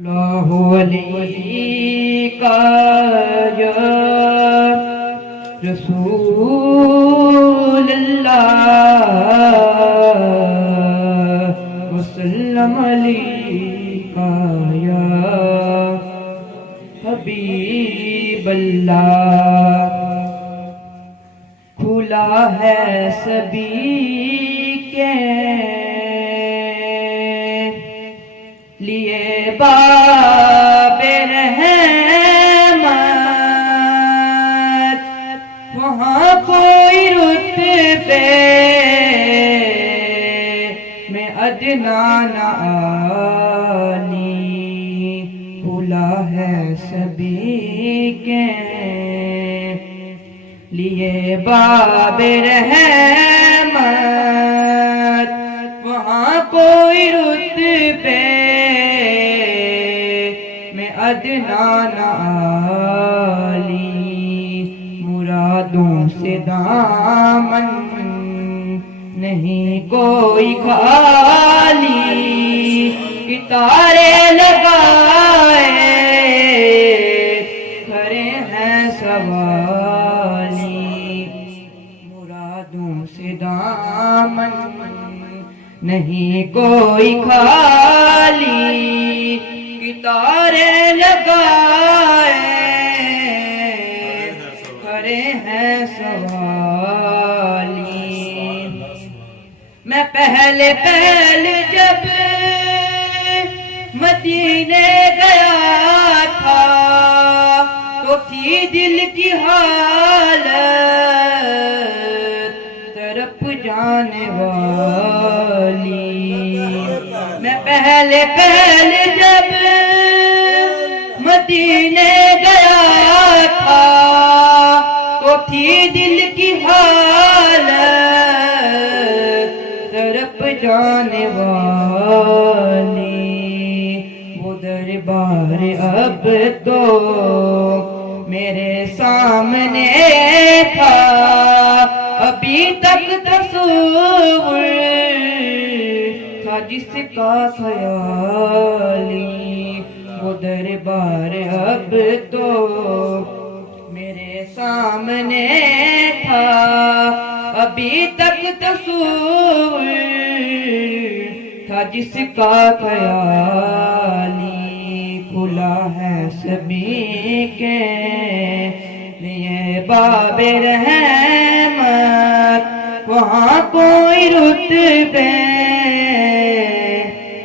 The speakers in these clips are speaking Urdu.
اللہ علیہ یا رسول اللہ وسلم علیہ یا حبیب اللہ۔ کھلا ہے سبھی کے لیے باب رحمت، وہاں کوئی رتبے میں ادنا نہ عالی۔ کھلا ہے سبھی کے لیے باب رحمت، وہاں کوئی رتبے ادنا نہ عالی۔ مرادوں سے دامن نہیں کوئی خالی، ستارے لگائے کھڑے ہیں سوالی۔ مرادوں سے دامن نہیں کوئی خالی، ستارے لگائے کھڑے ہیں سوالی۔ میں پہلے جب مدینے گیا تھا تو تھی دل کی حالت طرف جانے والی۔ میں پہلے جب مدینے گیا تھا تو تھی دل کی حالت طرف جانے والی۔ وہ دربار اب تو میرے سامنے تھا، ابھی تک تصور تھا جس کا خیالی۔ وہ دربار اب تو میرے سامنے تھا، ابھی تک تصور تھا جس کا خیالی۔ کھلا ہے سبھی کے لیے باب رحمت، وہاں کوئی رتبے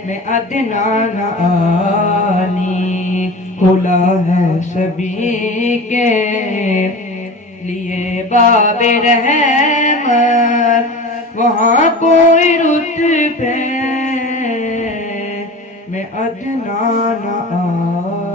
میں ادنا نہ عالی۔ کھلا ہے سبھی کے لیے باب رحمت، وہاں کوئی رتبے میں ادنا نہ عالی۔